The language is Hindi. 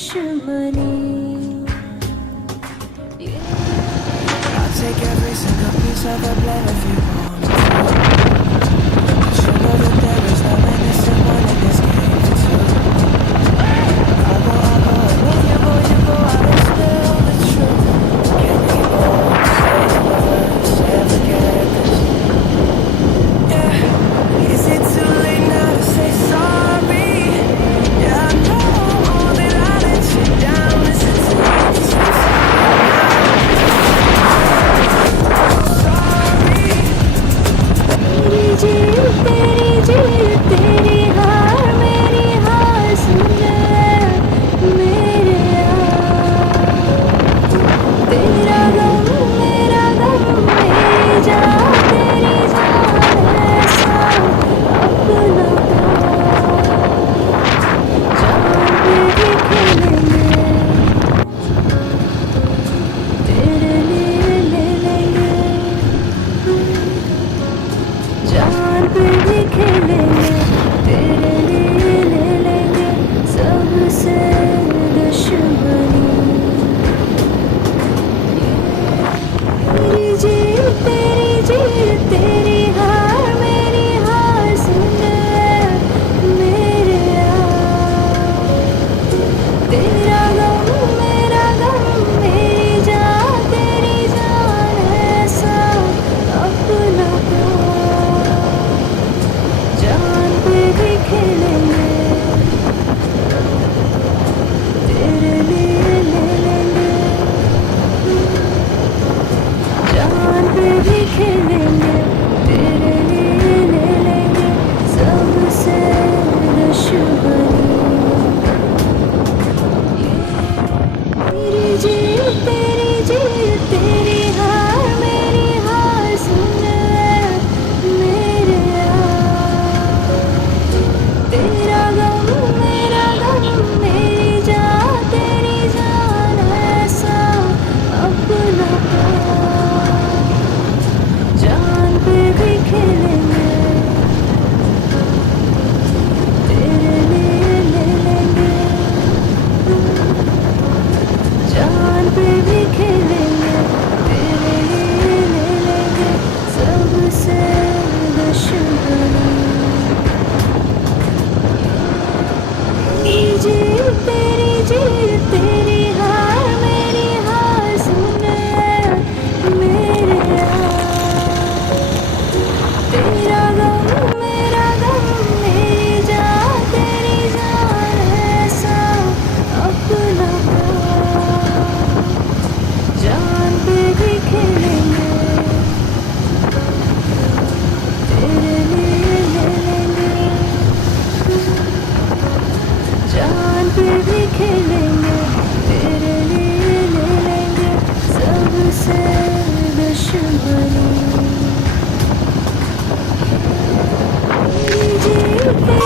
दुश्मनी I'll take every single piece of the blame if you want me to. But you know that there is no innocent one in this game too. I go, and then you go out and spill the truth. Can we both say the words, say forget this? Yeah, is it too late now to say sorry? Yeah, I know that I let you down. Is it too late to say मेरी जीत तेरी हार मेरी हार सुन ले मेरे यार तेरा गम मेरी जान तेरी जान ऐसा अपना जान पे भी खेलेंगे तेरे लिए ले लेंगे जान पे भी खेलेंगे तेरे लिए ले लेंगे सबसे दुश्मनी मेरी जीत तेरी हार मेरी हार सुन ले मेरे यार तेरा गम मेरी जान तेरी जान ऐसा अपना प्यार जान पे भी खेलेंगे तेरे लिए ले लेंगे जान पे भी खेलेंगे तेरे लिए ले लेंगे सबसे दुश्मनी मेरी जीत तेरी हार मेरी हार सुन ले मेरे यार तेरा गम मेरी जान तेरी जान ऐसा अपना प्यार जान पे भी खेलेंगे तेरे लिए ले लेंगे जान पे भी खेलेंगे तेरे लिए ले लेंगे सबसे दुश्मनी तेरी जीत तेरी हार मेरी हार सुन ले मेरे यार तेरा गम मेरी जान तेरी जान ऐसा अपना प्यार जान पे भी खेलेंगे तेरे लिए ले लेंगे जान पे भी खेलेंगे तेरे लिए ले लेंगे सबसे दुश्मनी मेरी जीत